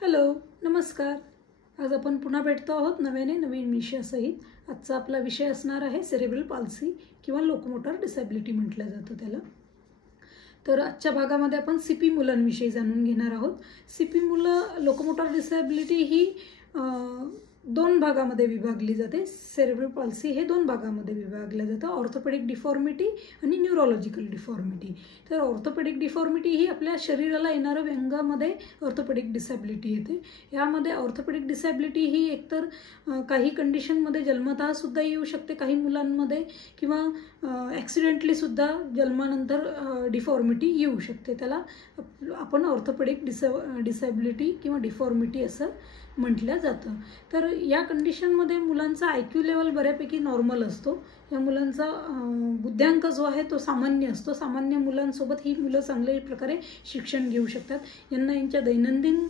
Hello, नमस्कार। आज आपण पुन्हा भेटतो आहोत नवीन विषयासहित। आजचा आपला विषय असणार आहे सेरेब्रल पाल्सी किंवा लोकोमोटर डिसॅबिलिटी म्हटलं जातं त्याला। तर आजच्या भागामध्ये आपण सीपी मुलांविषयी जाणून घेणार आहोत। सीपी मुलं लोकोमोटर डिसॅबिलिटी ही दोन भागामध्ये विभागली जाते। सेरेब्रल पाल्सी हे दोन भागामध्ये विभागलं जातं, ऑर्थोपेडिक डिफॉर्मिटी आणि न्यूरोलॉजिकल डिफॉर्मिटी। तर ऑर्थोपेडिक डिफॉर्मिटी ही आपल्या शरीराला येणाऱ्या व्यंगामध्ये ऑर्थोपेडिक डिसॅबिलिटी येते। यामध्ये ऑर्थोपेडिक डिसॅबिलिटी ही एकतर काही कंडिशनमध्ये जन्मतः सुद्धा येऊ शकते काही मुलांमध्ये, किंवा ॲक्सिडेंटली सुद्धा जन्मानंतर डिफॉर्मिटी येऊ शकते। त्याला आपण ऑर्थोपेडिक डिसॅबिलिटी किंवा डिफॉर्मिटी असं म्हटलं जातं। तर या कंडिशनमध्ये मुलांचा IQ लेवल बऱ्यापैकी नॉर्मल असतो। या मुलांचा बुद्ध्यांक जो आहे तो सामान्य असतो। सामान्य मुलांसोबत ही मुलं चांगल्या प्रकारे शिक्षण घेऊ शकतात। यांना यांच्या दैनंदिन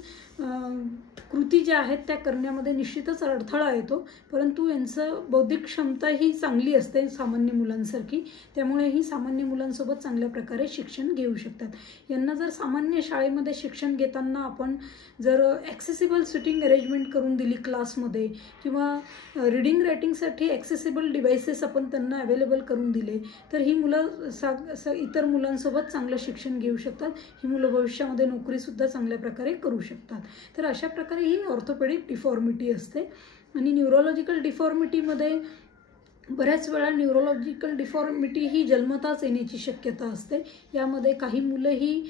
कृती ज्या आहेत त्या करण्यामध्ये निश्चितच अडथळा येतो, परंतु यांचं बौद्धिक क्षमता ही चांगली असते सामान्य मुलांसारखी, त्यामुळे ही सामान्य मुलांसोबत चांगल्या प्रकारे शिक्षण घेऊ शकतात। यांना जर सामान्य शाळेमध्ये शिक्षण घेताना आपण जर ॲक्सेसिबल सिटिंग अरेंजमेंट करून दिली क्लासमध्ये, किंवा रीडिंग रायटिंगसाठी ॲक्सेसिबल डिव्हाइसेस आपण त्यांना अवेलेबल करून दिले, तर ही मुलं इतर मुलांसोबत चांगलं शिक्षण घेऊ शकतात। ही मुलं भविष्यामध्ये नोकरीसुद्धा चांगल्या प्रकारे करू शकतात। तर अशा प्रकारे ही ऑर्थोपेडिक डिफॉर्मिटी असते। आणि न्यूरोलॉजिकल डिफॉर्मिटीमध्ये बऱ्याच वेळा न्यूरोलॉजिकल डिफॉर्मिटी ही जन्मताच येण्याची शक्यता असते। यामध्ये काही मुलं ही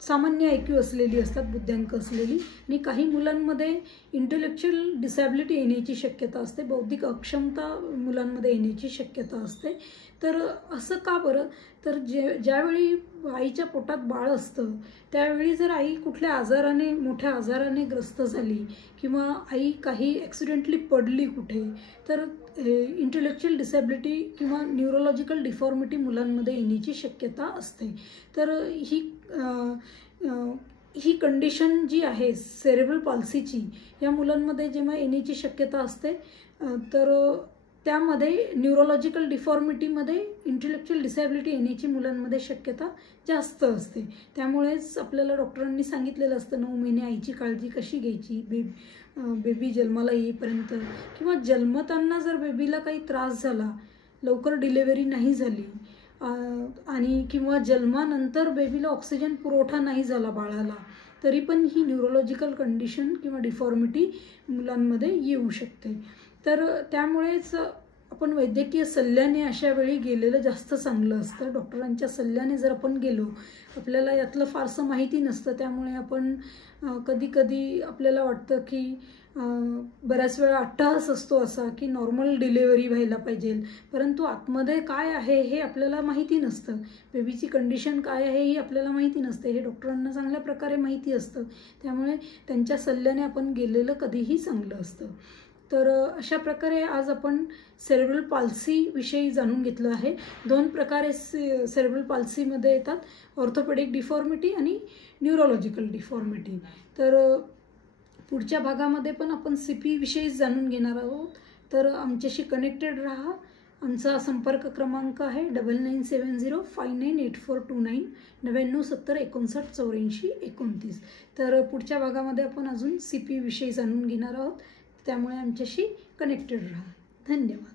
सामान्य IQ असलेली असतात, बुद्ध्यांक असलेली, आणि काही मुलांमध्ये इंटेलेक्च्युअल डिसॅबिलिटी येण्याची शक्यता असते, बौद्धिक अक्षमता मुलांमध्ये येण्याची शक्यता असते। तर असं का बरं? तर ज्यावेळी आईच्या पोटात बाळ असतं त्यावेळी जर आई कुठल्या आजाराने, मोठ्या आजाराने ग्रस्त झाली, किंवा आई काही ॲक्सिडेंटली पडली कुठे, तर इंटेलेक्च्युअल डिसॅबिलिटी किंवा न्यूरोलॉजिकल डिफॉर्मिटी मुलांमध्ये येण्याची शक्यता असते। तर ही कंडिशन जी आहे सेरेब्रल पाल्सीची, या मुलांमध्ये जेव्हा येण्याची शक्यता असते, तर त्यामध्ये न्यूरोलॉजिकल डिफॉर्मिटीमध्ये इंटेलेक्च्युअल डिसॅबिलिटी येण्याची मुलांमध्ये शक्यता जास्त असते। त्यामुळेच आपल्याला डॉक्टरांनी सांगितलेलं असतं 9 महिने आईची काळजी कशी घ्यायची, बेबी जन्माला येईपर्यंत, किंवा जन्मताना जर बेबीला काही त्रास झाला, लवकर डिलिव्हरी नाही झाली, आणि किंवा जन्मानंतर बेबीला ऑक्सिजन पुरवठा नाही झाला बाळाला, तरी पण ही न्यूरोलॉजिकल कंडिशन किंवा डिफॉर्मिटी मुलांमध्ये येऊ शकते। तर त्यामुळेच आपण वैद्यकीय सल्ल्याने अशा वेळी गेलेलं जास्त चांगलं असतं। डॉक्टरांच्या सल्ल्याने जर आपण गेलो, आपल्याला यातलं फारसं माहिती नसतं, त्यामुळे आपण कधी आपल्याला वाटतं की बऱ्याच वेळा अट्टहास असतो असा की नॉर्मल डिलिव्हरी व्हायला पाहिजे, परंतु आतमध्ये काय आहे हे आपल्याला माहिती नसतं। बेबीची कंडिशन काय आहे ही आपल्याला माहिती नसते, हे डॉक्टरांना चांगल्या प्रकारे माहिती असतं, त्यामुळे त्यांच्या सल्ल्याने आपण गेलेलं कधीही चांगलं असतं। तर अशा प्रकारे आज आपण सेरेब्रल पाल्सी विषयी जाणून घेतलं आहे। दोन प्रकारे सेरेब्रल पाल्सीमध्ये येतात, ऑर्थोपेडिक डिफॉर्मिटी आणि न्यूरोलॉजिकल डिफॉर्मिटी। तर पुढच्या भागामध्ये पण आपण CP विषयी जाणून घेणार आहोत। तर आमच्याशी कनेक्टेड राहा। आमचा संपर्क क्रमांक आहे 9970598429 9970598429। तर पुढच्या भागामध्ये आपण अजून CP विषयी जाणून घेणार आहोत, त्यामुळे आमच्याशी कनेक्टेड राहा। धन्यवाद।